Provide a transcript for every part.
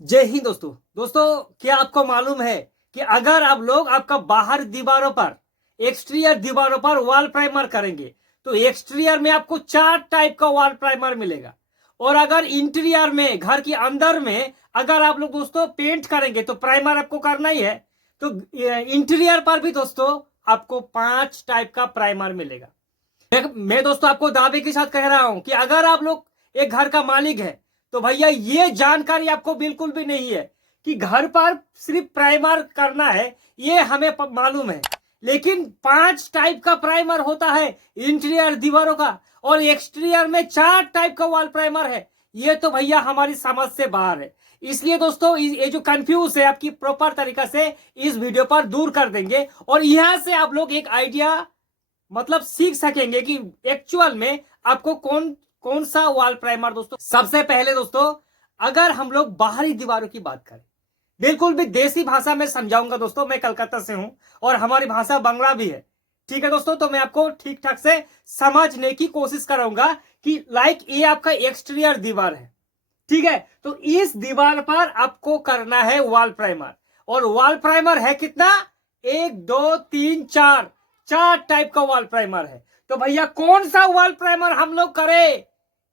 जय हिंद दोस्तों। क्या आपको मालूम है कि अगर आप लोग आपका बाहर दीवारों पर एक्सटीरियर दीवारों पर वॉल प्राइमर करेंगे तो एक्सटीरियर में आपको 4 टाइप का वॉल प्राइमर मिलेगा। और अगर इंटीरियर में घर के अंदर में अगर आप लोग दोस्तों पेंट करेंगे तो प्राइमर आपको करना ही है। तो इंटीरियर पर भी दोस्तों आपको 5 टाइप का प्राइमर मिलेगा। मैं दोस्तों आपको दावे के साथ कह रहा हूं कि अगर आप लोग एक घर का मालिक है तो भैया ये जानकारी आपको बिल्कुल भी नहीं है कि घर पर सिर्फ प्राइमर करना है। ये हमें मालूम है, लेकिन 5 टाइप का प्राइमर होता है इंटीरियर दीवारों का, और एक्सटीरियर में 4 टाइप का वॉल प्राइमर है। ये तो भैया हमारी समझ से बाहर है। इसलिए दोस्तों ये जो कंफ्यूज है आपकी प्रॉपर तरीका से इस वीडियो पर दूर कर देंगे, और यहां से आप लोग एक आइडिया मतलब सीख सकेंगे कि एक्चुअल में आपको कौन कौन सा वॉल प्राइमर। दोस्तों सबसे पहले दोस्तों अगर हम लोग बाहरी दीवारों की बात करें, बिल्कुल भी देसी भाषा में समझाऊंगा दोस्तों। मैं कलकत्ता से हूं और हमारी भाषा बंगला भी है, ठीक है दोस्तों। तो मैं आपको ठीक ठाक से समझने की कोशिश करूंगा कि ये आपका एक्सटीरियर दीवार है, ठीक है। तो इस दीवार पर आपको करना है वॉल प्राइमर, और वॉल प्राइमर है कितना, 1 2 3 4, 4 टाइप का वॉल प्राइमर है। तो भैया कौन सा वॉल प्राइमर हम लोग करें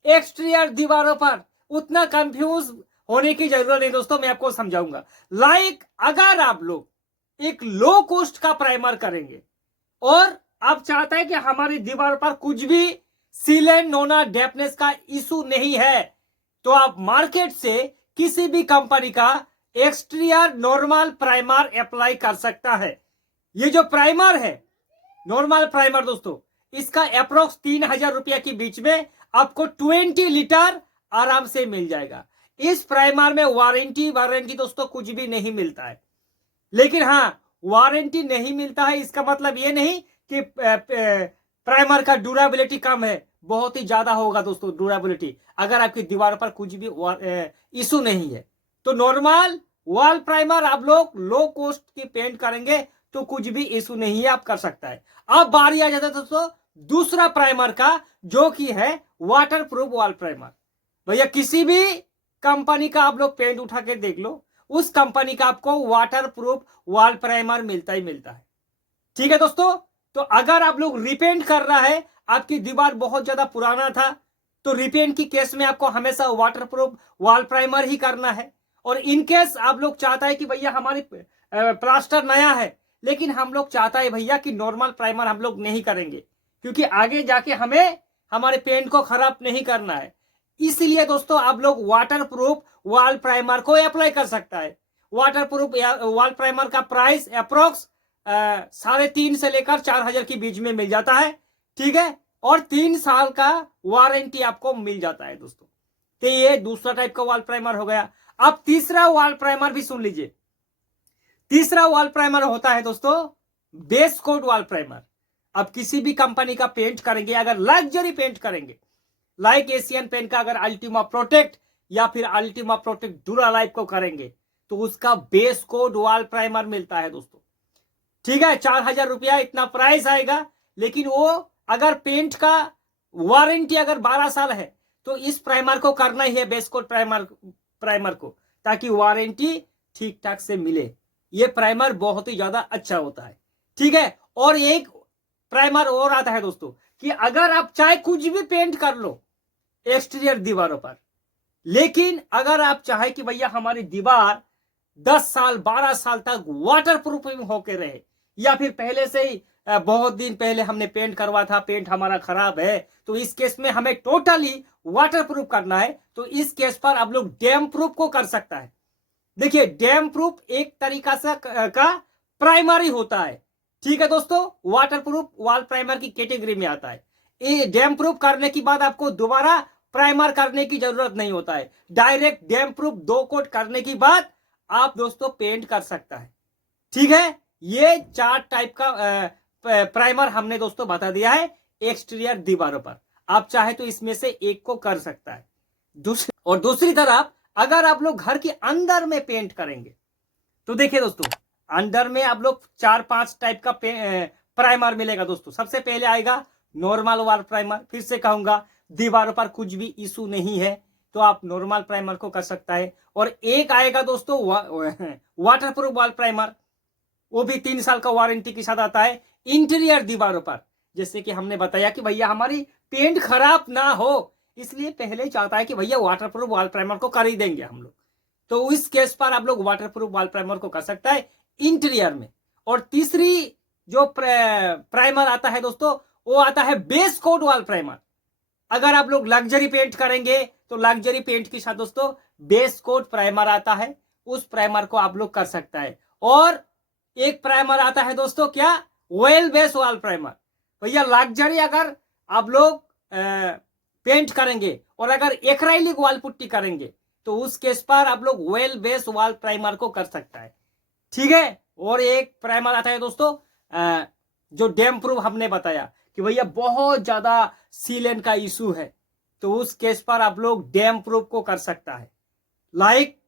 एक्सटीरियर दीवारों पर, उतना कंफ्यूज होने की जरूरत नहीं दोस्तों। मैं आपको समझाऊंगा। अगर आप लोग एक लो कॉस्ट का प्राइमर करेंगे और आप चाहते हैं कि हमारी दीवार पर कुछ भी सीलेंट नोना डेपनेस का इशू नहीं है, तो आप मार्केट से किसी भी कंपनी का एक्सटीरियर नॉर्मल प्राइमर अप्लाई कर सकता है। ये जो प्राइमर है नॉर्मल प्राइमर दोस्तों, इसका अप्रोक्स 3,000 रुपया के बीच में आपको 20 लीटर आराम से मिल जाएगा। इस प्राइमर में वारंटी दोस्तों कुछ भी नहीं मिलता है। लेकिन हाँ, वारंटी नहीं मिलता है इसका मतलब ये नहीं कि प्राइमर का ड्यूरेबिलिटी कम है, बहुत ही ज्यादा होगा दोस्तों ड्यूरेबिलिटी। अगर आपकी दीवार पर कुछ भी इशू नहीं है तो नॉर्मल वॉल प्राइमर आप लोग लो कॉस्ट की पेंट करेंगे तो कुछ भी इशू नहीं है, आप कर सकता है। अब बारी आ जाता है दोस्तों दूसरा प्राइमर का, जो कि है वाटर प्रूफ वॉल प्राइमर। भैया किसी भी कंपनी का आप लोग पेंट उठा के देख लो, उस कंपनी का आपको वाटर प्रूफ वॉल प्राइमर मिलता ही मिलता है, ठीक है दोस्तों। तो अगर आप लोग रिपेंट कर रहा है, आपकी दीवार बहुत ज्यादा पुराना था, तो रिपेंट की केस में आपको हमेशा वाटर प्रूफ वॉल प्राइमर ही करना है। और इन केस आप लोग चाहता है कि भैया हमारी प्लास्टर नया है, लेकिन हम लोग चाहता है भैया कि नॉर्मल प्राइमर हम लोग नहीं करेंगे, क्योंकि आगे जाके हमें हमारे पेंट को खराब नहीं करना है। इसलिए दोस्तों आप लोग वाटर प्रूफ वॉल प्राइमर को अप्लाई कर सकता है। वाटर प्रूफ वॉल प्राइमर का प्राइस अप्रोक्स 3,500 से लेकर 4,000 के बीच में मिल जाता है, ठीक है। और 3 साल का वारंटी आपको मिल जाता है दोस्तों। तो ये दूसरा टाइप का वॉल प्राइमर हो गया। अब तीसरा वॉल प्राइमर भी सुन लीजिए। तीसरा वॉल प्राइमर होता है दोस्तों बेस कोट वॉल प्राइमर। अब किसी भी कंपनी का पेंट करेंगे, अगर लग्जरी पेंट करेंगे, लाइक एशियन पेंट का अगर अल्टीमा प्रोटेक्ट या फिर अल्टीमा प्रोटेक्ट डूरा लाइफ को करेंगे, तो उसका बेस कोट वॉल प्राइमर मिलता है दोस्तों, ठीक है। 4,000 रुपया इतना प्राइस आएगा। लेकिन वो अगर पेंट का वारंटी अगर 12 साल है तो इस प्राइमर को करना ही है, बेस कोट प्राइमर को, ताकि वारंटी ठीक ठाक से मिले। ये प्राइमर बहुत ही ज्यादा अच्छा होता है, ठीक है। और एक प्राइमर और आता है दोस्तों कि अगर आप चाहे कुछ भी पेंट कर लो एक्सटीरियर दीवारों पर, लेकिन अगर आप चाहे कि भैया हमारी दीवार 10 साल 12 साल तक वाटर प्रूफिंग होकर रहे, या फिर पहले से ही बहुत दिन पहले हमने पेंट करवा था, पेंट हमारा खराब है, तो इस केस में हमें टोटली वाटर प्रूफ करना है, तो इस केस पर आप लोग डैम प्रूफ को कर सकता है। देखिए डैम प्रूफ एक तरीका से का प्राइमर ही होता है, ठीक है दोस्तों। वाटर प्रूफ वॉल प्राइमर की कैटेगरी में आता है। ये डैम प्रूफ करने के बाद आपको दोबारा प्राइमर करने की जरूरत नहीं होता है। डायरेक्ट डैम प्रूफ 2 कोट करने के बाद आप दोस्तों पेंट कर सकता है, ठीक है। ये 4 टाइप का प्राइमर हमने दोस्तों बता दिया है एक्सटीरियर दीवारों पर। आप चाहे तो इसमें से एक को कर सकता है। दूसरी तरफ अगर आप लोग घर के अंदर में पेंट करेंगे, तो देखिए दोस्तों अंदर में आप लोग 4-5 टाइप का प्राइमर मिलेगा दोस्तों। सबसे पहले आएगा नॉर्मल वॉल प्राइमर। फिर से कहूंगा दीवारों पर कुछ भी इशू नहीं है, तो आप नॉर्मल प्राइमर को कर सकता है। और एक आएगा दोस्तों वाटर प्रूफ वॉल प्राइमर, वो भी 3 साल का वारंटी के साथ आता है इंटीरियर दीवारों पर। जैसे कि हमने बताया कि भैया हमारी पेंट खराब ना हो, इसलिए पहले चाहता है कि भैया वाटर प्रूफ वॉल प्राइमर को कर ही देंगे हम लोग, तो इस केस पर आप लोग वाटर प्रूफ वॉल प्राइमर को कर सकता है इंटीरियर में। और तीसरी जो प्राइमर आता है दोस्तों, वो आता है बेस कोट वॉल प्राइमर। अगर आप लोग लग्जरी पेंट करेंगे तो लग्जरी पेंट के साथ दोस्तों बेस कोट प्राइमर आता है, उस प्राइमर को आप लोग कर सकता है। और एक प्राइमर आता है दोस्तों क्या, ऑयल बेस वॉल प्राइमर। भैया लग्जरी अगर आप लोग पेंट करेंगे और अगर एक्राइलिक वॉल पुट्टी करेंगे तो उस केस पर आप लोग ऑयल बेस वॉल प्राइमर को कर सकता है, ठीक है। और एक प्राइमर आता है दोस्तों जो डैम प्रूफ हमने बताया कि भैया बहुत ज्यादा सीलेंट का इशू है, तो उस केस पर आप लोग डैम प्रूफ को कर सकता है। लाइक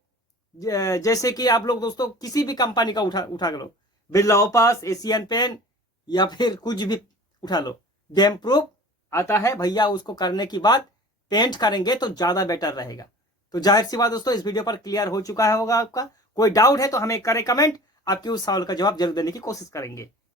जैसे कि आप लोग दोस्तों किसी भी कंपनी का उठा लो, बिरला ओपस, एशियन पेंट या फिर कुछ भी उठा लो, डैम प्रूफ आता है भैया। उसको करने के बाद पेंट करेंगे तो ज्यादा बेटर रहेगा। तो जाहिर सी बात दोस्तों इस वीडियो पर क्लियर हो चुका होगा आपका। कोई डाउट है तो हमें करें कमेंट, आपके उस सवाल का जवाब जरूर देने की कोशिश करेंगे।